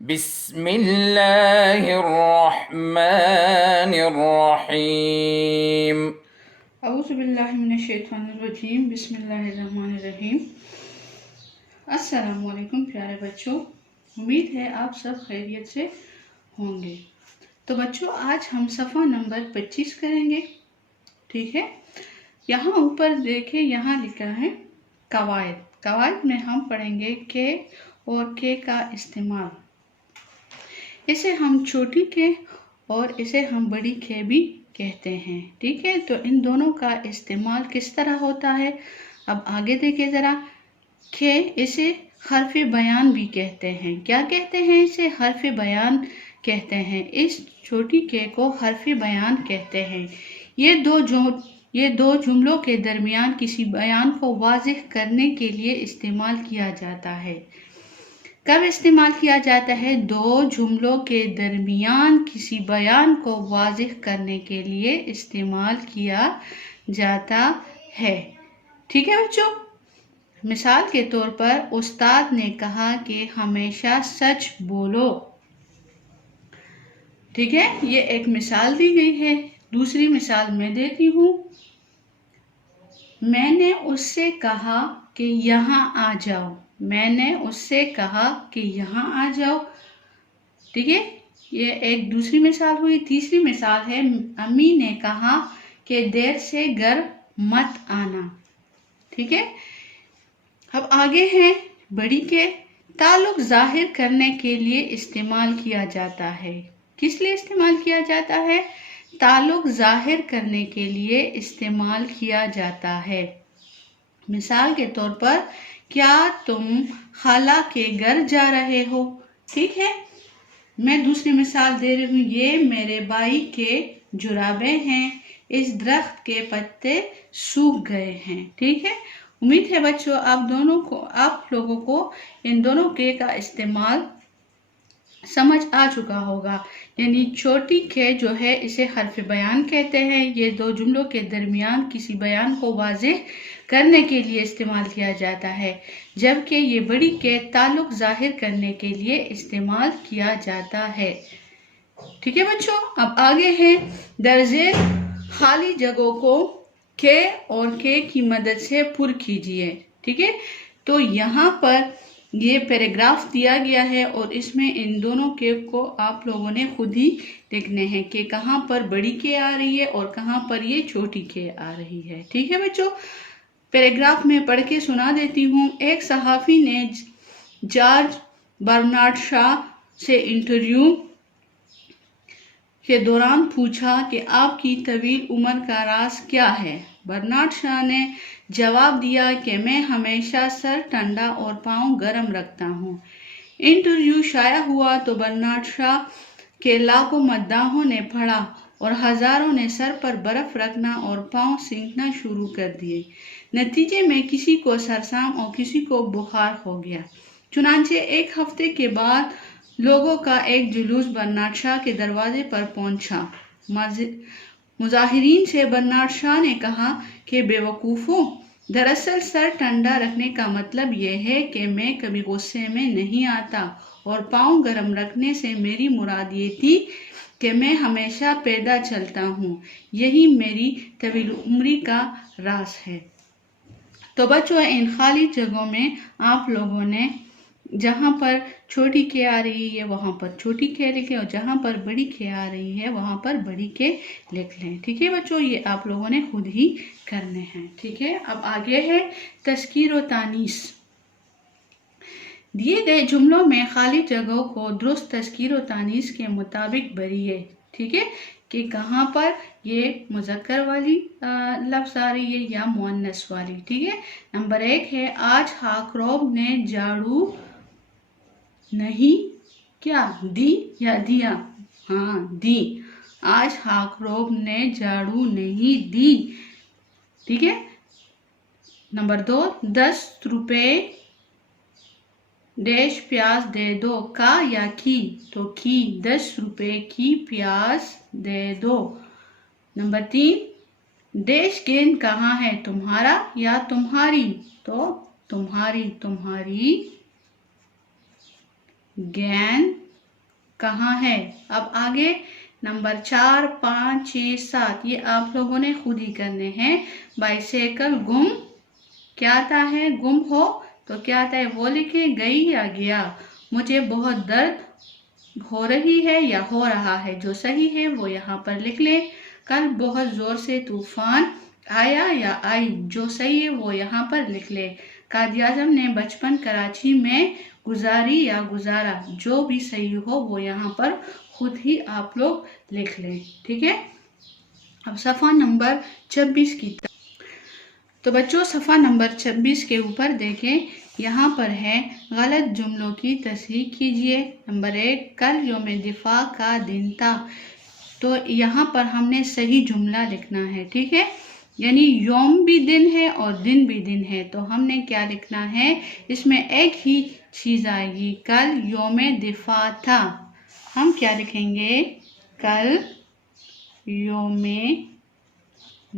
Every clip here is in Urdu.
بسم اللہ الرحمن الرحیم۔ اعوذ باللہ من الشیطان الرجیم، بسم اللہ الرحمن الرحیم۔ السلام علیکم پیارے بچوں، امید ہے آپ سب خیریت سے ہوں گے۔ تو بچوں آج ہم صفحہ نمبر 25 کریں گے، ٹھیک ہے؟ یہاں اوپر دیکھیں، یہاں لکھا ہے قواعد۔ قواعد میں ہم پڑھیں گے کے اور کے کا استعمال۔ اسے ہم چھوٹی کے اور اسے ہم بڑی کے بھی کہتے ہیں، ٹھیک ہے؟ تو ان دونوں کا استعمال کس طرح ہوتا ہے، اب آگے دیکھیں ذرا۔ کے اسے حرف بیان بھی کہتے ہیں۔ کیا کہتے ہیں؟ اسے حرف بیان کہتے ہیں۔ اس چھوٹی کے کو حرف بیان کہتے ہیں۔ یہ دو جملوں کے درمیان کسی بیان کو واضح کرنے کے لیے استعمال کیا جاتا ہے۔ کب استعمال کیا جاتا ہے؟ دو جملوں کے درمیان کسی بیان کو واضح کرنے کے لیے استعمال کیا جاتا ہے، ٹھیک ہے بچوں؟ مثال کے طور پر استاد نے کہا کہ ہمیشہ سچ بولو، ٹھیک ہے؟ یہ ایک مثال دی گئی ہے۔ دوسری مثال میں دیتی ہوں۔ میں نے اس سے کہا کہ یہاں آ جاؤ۔ میں نے اس سے کہا کہ یہاں آ جاؤ، ٹھیک ہے؟ یہ ایک دوسری مثال ہوئی۔ تیسری مثال ہے، امی نے کہا کہ دیر سے گھر مت آنا، ٹھیک ہے؟ اب آگے ہیں بڑی کے۔ تعلق ظاہر کرنے کے لیے استعمال کیا جاتا ہے۔ کس لیے استعمال کیا جاتا ہے؟ تعلق ظاہر کرنے کے لیے استعمال کیا جاتا ہے۔ مثال کے طور پر، کیا تم خالہ کے گھر جا رہے ہو، ٹھیک ہے؟ میں دوسری مثال دے رہی ہوں۔ یہ میرے بھائی کے جرابے ہیں، اس درخت کے پتے سوکھ گئے ہیں، ٹھیک ہے؟ امید ہے بچوں آپ لوگوں کو ان دونوں کے کا استعمال سمجھ آ چکا ہوگا۔ یعنی چھوٹی کے جو ہے اسے حرف بیان کہتے ہیں۔ یہ دو جملوں کے درمیان کسی بیان کو واضح کرنے کے لیے استعمال کیا جاتا ہے، جبکہ یہ بڑی کے تعلق ظاہر کرنے کے لیے استعمال کیا جاتا ہے، ٹھیک ہے بچوں؟ اب آگے ہے درجے خالی جگہوں کو کے اور کے کی مدد سے پر کیجیے، ٹھیک ہے؟ تو یہاں پر یہ پیراگراف دیا گیا ہے اور اس میں ان دونوں کے کو آپ لوگوں نے خود ہی لکھنے ہیں کہ کہاں پر بڑی کے آ رہی ہے اور کہاں پر یہ چھوٹی کے آ رہی ہے، ٹھیک ہے بچوں؟ پیراگراف میں پڑھ کے سنا دیتی ہوں۔ ایک صحافی نے جارج برنارڈ شا سے انٹرویو کے دوران پوچھا کہ آپ کی طویل عمر کا راز کیا ہے؟ برنارڈ شا نے جواب دیا کہ میں ہمیشہ سر ٹھنڈا اور پاؤں گرم رکھتا ہوں۔ انٹرویو شائع ہوا تو برنارڈ شا کے لاکھوں مداحوں نے پڑھا اور ہزاروں نے سر پر برف رکھنا اور پاؤں سینکنا شروع کر دیے۔ نتیجے میں کسی کو سرسام اور کسی کو بخار ہو گیا۔ چنانچہ ایک ہفتے کے بعد لوگوں کا ایک جلوس برنارڈ شا کے دروازے پر پہنچا۔ مظاہرین سے برنارڈ شا نے کہا کہ بے وقوفوں، دراصل سر ٹھنڈا رکھنے کا مطلب یہ ہے کہ میں کبھی غصے میں نہیں آتا، اور پاؤں گرم رکھنے سے میری مراد یہ تھی کہ میں ہمیشہ پیدل چلتا ہوں۔ یہی میری طویل عمری کا راز ہے۔ تو بچوں ان خالی جگہوں میں آپ لوگوں نے جہاں پر چھوٹی کے آ رہی ہے وہاں پر چھوٹی کے لکھیں، اور جہاں پر بڑی کے آ رہی ہے وہاں پر بڑی کے لکھ لیں، ٹھیک ہے بچوں؟ یہ آپ لوگوں نے خود ہی کرنے ہیں، ٹھیک ہے؟ اب آگے ہے تذکیر و تانیث۔ دیے گئے جملوں میں خالی جگہوں کو درست تذکیر و تانیث کے مطابق بھریے، ٹھیک ہے؟ کہ کہاں پر یہ مذکر والی لفظ آ رہی ہے یا مؤنث والی، ٹھیک ہے؟ نمبر 1 ہے، آج ہاکروب نے جھاڑو نہیں کیا دی یا دیا؟ ہاں دی۔ آج ہاکروب نے جھاڑو نہیں دی، ٹھیک ہے؟ نمبر 2، 10 روپے ڈیش پیاز دے دو، کا یا کی؟ تو کی، 10 روپے کی پیاز دے دو۔ نمبر 3، ڈیش گیند کہاں ہے، تمہارا یا تمہاری؟ تو تمہاری گیند کہاں ہے. اب آگے نمبر 4, 5, 6, 7 یہ آپ لوگوں نے خود ہی کرنے ہیں. بائسیکل گم کیا آتا ہے؟ گم ہو تو کیا آتا ہے وہ لکھیں. گئی یا گیا. مجھے بہت درد ہو رہی ہے یا ہو رہا ہے. جو صحیح ہے وہ یہاں پر لکھ لیں. کل بہت زور سے طوفان آیا یا آئی. جو صحیح ہے وہ یہاں پر لکھ لیں. قائد اعظم نے بچپن کراچی میں گزاری یا گزارا. جو بھی صحیح ہو وہ یہاں پر خود ہی آپ لوگ لکھ لیں. ٹھیک ہے. اب صفحہ نمبر 26 کی تو بچوں صفحہ نمبر 26 کے اوپر دیکھیں. یہاں پر ہے غلط جملوں کی تصحیح کیجئے. نمبر 1 کل یوم دفاع کا دن تھا. تو یہاں پر ہم نے صحیح جملہ لکھنا ہے. ٹھیک ہے. یعنی یوم بھی دن ہے اور دن بھی دن ہے. تو ہم نے کیا لکھنا ہے؟ اس میں ایک ہی چیز آئے گی. کل یوم دفاع تھا. ہم کیا لکھیں گے؟ کل یوم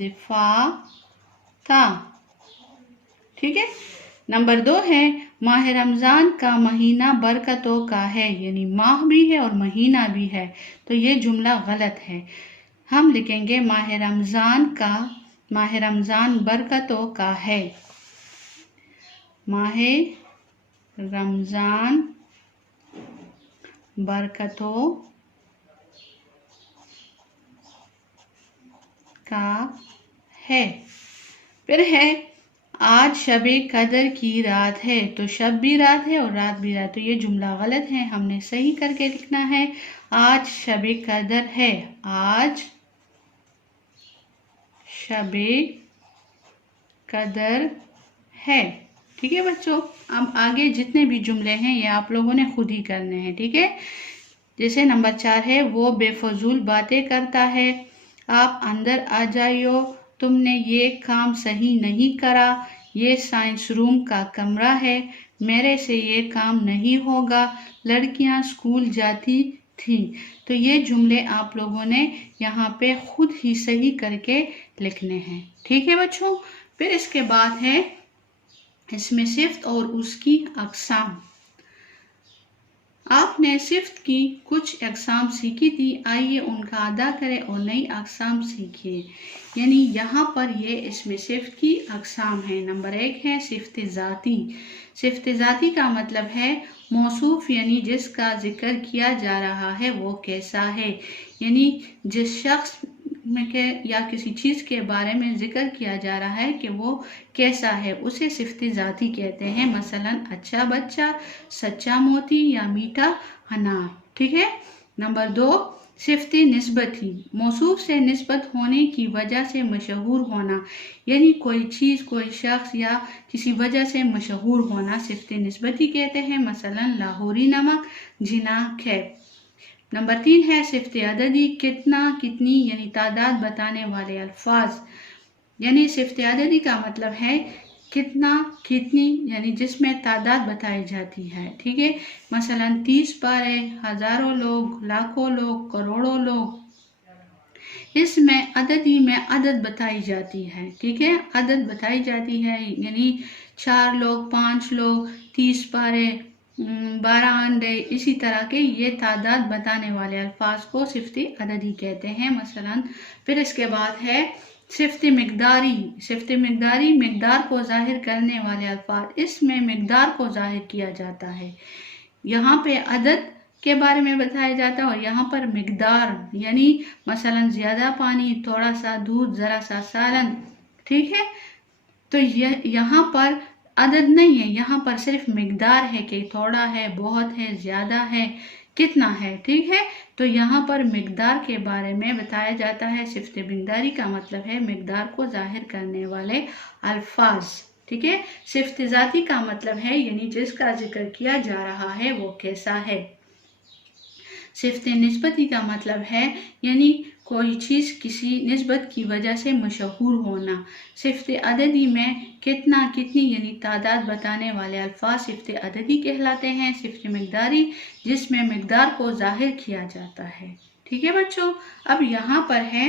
دفاع تھا. ٹھیک ہے. نمبر 2 ہے ماہ رمضان کا مہینہ برکتوں کا ہے. یعنی ماہ بھی ہے اور مہینہ بھی ہے. تو یہ جملہ غلط ہے. ہم لکھیں گے ماہ رمضان برکتوں کا ہے. ماہ رمضان برکتوں کا ہے. پھر ہے آج شب قدر کی رات ہے. تو شب بھی رات ہے اور رات بھی رات. تو یہ جملہ غلط ہے. ہم نے صحیح کر کے لکھنا ہے آج شب قدر ہے. آج شب قدر ہے. ٹھیک ہے بچوں. اب آگے جتنے بھی جملے ہیں یہ آپ لوگوں نے خود ہی کرنے ہیں. ٹھیک ہے. جیسے نمبر 4 ہے وہ بے فضول باتیں کرتا ہے. آپ اندر آ جائیو. تم نے یہ کام صحیح نہیں کرا. یہ سائنس روم کا کمرہ ہے. میرے سے یہ کام نہیں ہوگا. لڑکیاں اسکول جاتی تھیں. تو یہ جملے آپ لوگوں نے یہاں پہ خود ہی صحیح کر کے لکھنے ہیں. ٹھیک ہے بچوں. پھر اس کے بعد ہے اس میں صفت اور اس کی اقسام. آپ نے صفت کی کچھ اقسام سیکھی تھی. آئیے ان کا ادا کریں اور نئی اقسام سیکھیں. یعنی یہاں پر یہ اس میں صفت کی اقسام ہیں. نمبر 1 ہے صفت ذاتی. صفت ذاتی کا مطلب ہے موصوف یعنی جس کا ذکر کیا جا رہا ہے وہ کیسا ہے. یعنی جس شخص یا کسی چیز کے بارے میں ذکر کیا جا رہا ہے کہ وہ کیسا ہے اسے صفت ذاتی کہتے ہیں. مثلا اچھا بچہ، سچا موتی یا میٹھا انار. ٹھیک ہے. نمبر 2 صفت نسبتی. موصوف سے نسبت ہونے کی وجہ سے مشہور ہونا. یعنی کوئی چیز، کوئی شخص یا کسی وجہ سے مشہور ہونا صفت نسبتی کہتے ہیں. مثلا لاہوری نمک، جنا کھیپ. نمبر 3 ہے صفت عددی. کتنا، کتنی یعنی تعداد بتانے والے الفاظ. یعنی صفت عددی کا مطلب ہے کتنا، کتنی یعنی جس میں تعداد بتائی جاتی ہے. ٹھیک ہے. مثلا 30 پارے، ہزاروں لوگ، لاکھوں لوگ، کروڑوں لوگ. اس میں عددی میں عدد بتائی جاتی ہے. ٹھیک ہے. عدد بتائی جاتی ہے. یعنی 4 لوگ، 5 لوگ، 30 پارے، 12 انڈے. اسی طرح کے یہ تعداد بتانے والے الفاظ کو صفت عددی کہتے ہیں. مثلا پھر اس کے بعد ہے صفت مقداری. صفت مقداری مقدار کو ظاہر کرنے والے الفاظ. اس میں مقدار کو ظاہر کیا جاتا ہے. یہاں پہ عدد کے بارے میں بتایا جاتا ہے اور یہاں پر مقدار یعنی مثلا زیادہ پانی، تھوڑا سا دودھ، ذرا سا سالن. ٹھیک ہے. تو یہاں پر عدد نہیں ہے. یہاں پر صرف مقدار ہے کہ تھوڑا ہے، بہت ہے، زیادہ ہے، کتنا ہے. ٹھیک ہے. تو یہاں پر مقدار کے بارے میں بتایا جاتا ہے. صفت مقداری کا مطلب ہے مقدار کو ظاہر کرنے والے الفاظ. ٹھیک ہے. صفت ذاتی کا مطلب ہے یعنی جس کا ذکر کیا جا رہا ہے وہ کیسا ہے. صفت نسبتی کا مطلب ہے یعنی کوئی چیز کسی نسبت کی وجہ سے مشہور ہونا. صفت عددی میں کتنا، کتنی یعنی تعداد بتانے والے الفاظ صفت عددی کہلاتے ہیں. صفت مقداری جس میں مقدار کو ظاہر کیا جاتا ہے. ٹھیک ہے بچوں. اب یہاں پر ہے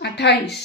28।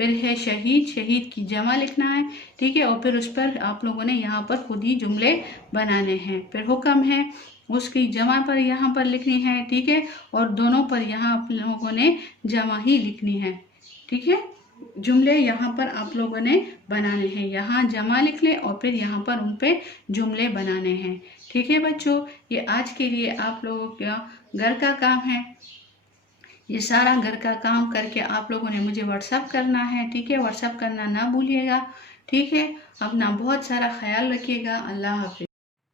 پھر ہے شہید، شہید کی جمع لکھنا ہے، ٹھیک ہے، اور پھر اس پر آپ لوگوں نے یہاں پر خود ہی جملے بنانے ہیں۔ پھر حکم ہے، اس کی جمع پر یہاں پر لکھنی ہے، ٹھیک ہے، اور دونوں پر یہاں آپ لوگوں نے جمع ہی لکھنی ہے، ٹھیک ہے۔ جملے یہاں پر آپ لوگوں نے بنانے ہیں، یہاں جمع لکھ لیں اور پھر یہاں پر ان پہ جملے بنانے ہیں، ٹھیک ہے بچوں۔ یہ آج کے لیے آپ لوگوں کا گھر کا کام ہے، یہ سارا گھر کا کام کر کے آپ لوگوں نے مجھے واٹس ایپ کرنا ہے، ٹھیک ہے، واٹس ایپ کرنا نہ بھولیے گا، ٹھیک ہے۔ اپنا بہت سارا خیال رکھیے گا، اللہ حافظ۔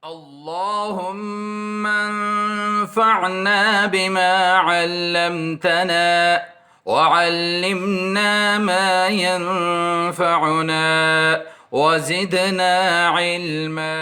اللهم انفعنا بما علمتنا وعلمنا ما ينفعنا وزدنا علما